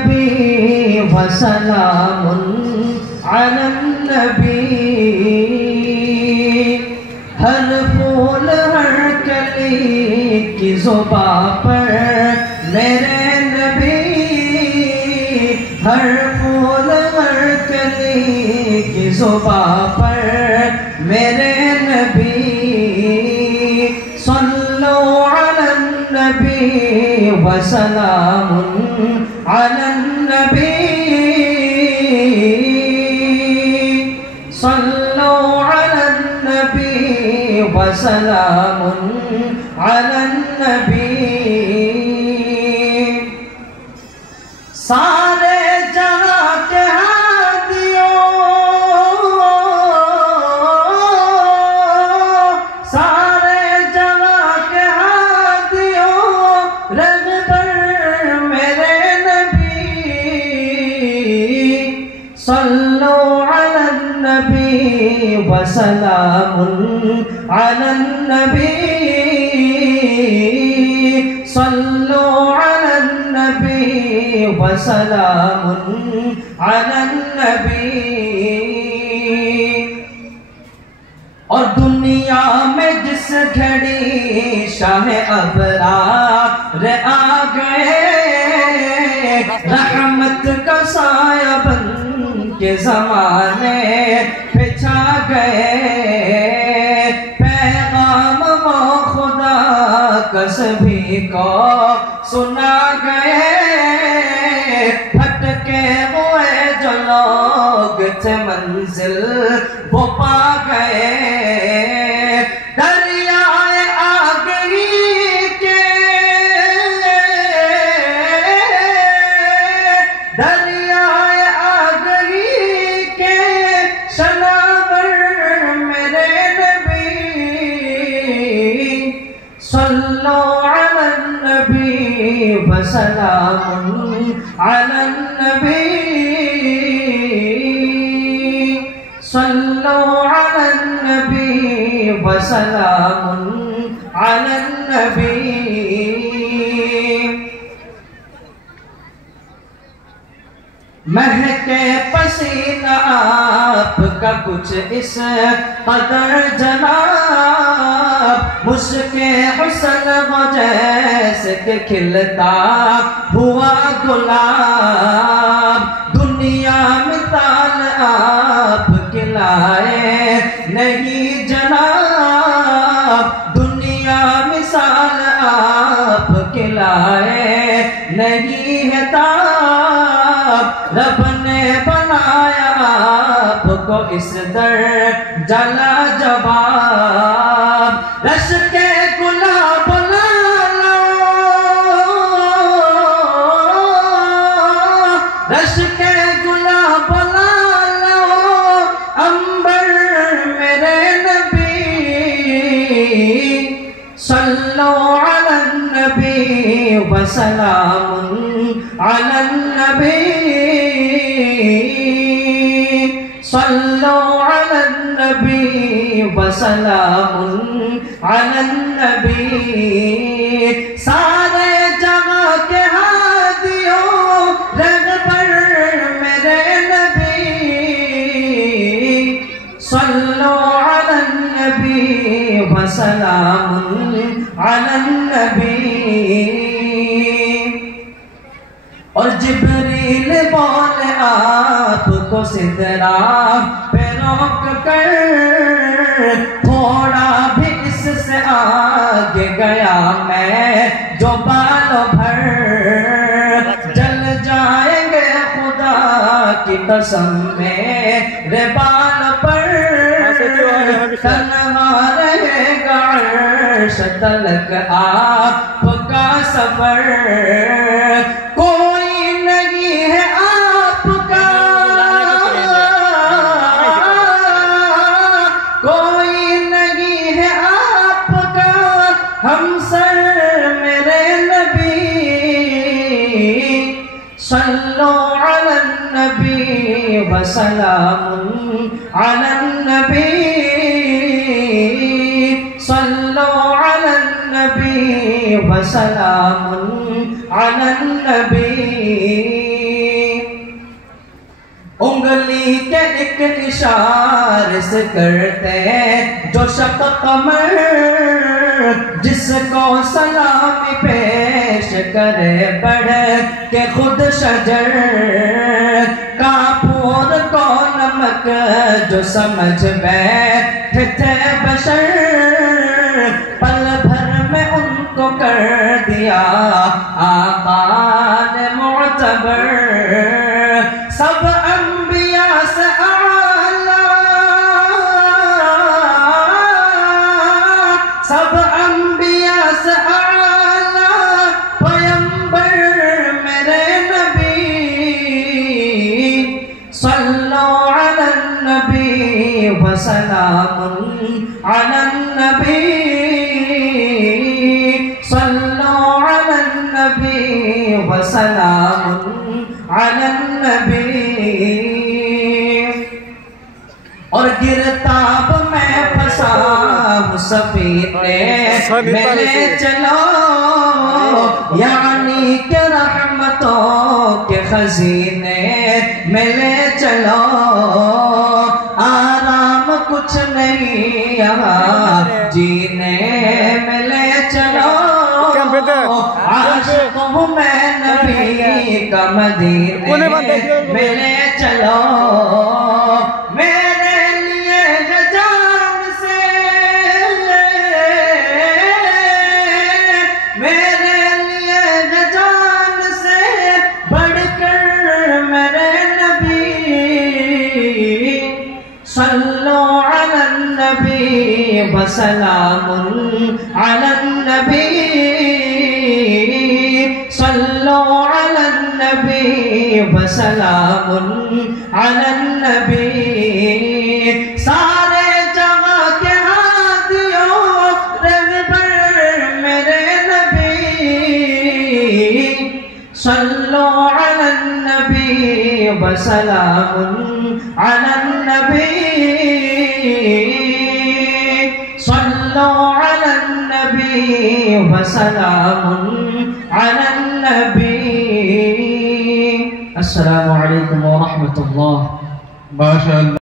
नबी व सलामुन अलन नबी। हर फूल हर कली की ज़ुबां पर मेरे नबी, हर फूल हर कली की ज़ुबां पर मेरे नबी। सल्लु अलन नबी व सलामुन अलन नबी। सल्लु अलन नबी व सलामुन अलन नबी। सारे जहां के हादियों, सारे जहां के हादियों, रहबर मेरे नबी। सल्लु अलन नबी व सलामुन अलन नबी। सल्लु अलन नबी व सलामुन अलन नबी। और दुनिया में जिस घड़ी शाह अबरार आ गए, रहमत का साया बन के ज़माने पे छा गए। पैगाम वो खुदा का सभी को सुना गए। भटके हुए जो लोग थे मंजिल वो पा गए। दरियाए आगही के, दरियाए आगही के शनावर मेरे नबी। सल्लु अलन नबी व सलामुन अलन नबी। सल्लु अलन नबी व सलामुन अलन नबी। महके पसीना आपका कुछ इस कदर जनाब, मुश्के हुस्न हो जैसे कि खिलता हुआ गुलाब। दुनिया मिसाल आप खिलाए नहीं जनाब, दुनिया मिसाल आप खिलाए नहीं है ताब। रब ने बनाया आपको इस दर जला जवाब। रश के गुलाब लालो, रश के गुलाब लालो, अंबर मेरे नबी। सल्लु अलन नबी व सलामुन अलन नबी। सल्लु अलन नबी व सलामुन अलन नबी। सारे जहां के हादियों, रहबर मेरे नबी। सल्लु अलन नबी व सलामुन अलन नबी। और जिब्रील बोले आपको सिदरा पे रोक कर, थोड़ा भी इससे आगे गया मैं जो बालों भर। जल जाएंगे खुदा की कसम मेरे बाल पर। तन्हा रहेगा अर्श तलक आपका सफर। कोई नहीं है आपका, कोई नहीं है आपका हमसर मेरे नबी। सल्लु अलन नबी व सलामुन अलन नबी। सल्लु अलन नबी व सलामुन अलन नबी। निशार से करते जो शक कमर, जिसको सलामी पेश करे बढ़ के खुद शजर, कापूर को नमक जो समझ बैठे थे बशर, पल भर में उनको कर दिया आका ने मुअतबर। सब अंबिया से आला, सब अंबिया से आला पैगंबर मेरे नबी, सल्लो अला नबी व सलामुन अला नबी, सल्लो अला नबी व सलामुन अला नबी। और गिरताब में फंसा सफीने मेले चलो, यानी के रहमतों के खजीने मेले चलो, आराम कुछ नहीं यहाँ जीने मेले चलो, आशिकों में नबी का मदीने मेले चलो, मेरे लिए जान से, मेरे लिए जान से बढ़कर मेरे नबी, सल्लो अला नबी व सलामुन अला नबी, सल्लो अला नबी व सलामुन अला नबी। सारे जगह के हादियों रहबर मेरे नबी, सल्लो अला नबी व सलामुन अला नबी, सल्लो अला नबी व सलामुन अला नबी। अस्सलामु अलैकुम व रहमतुल्लाह। माशाअल्लाह।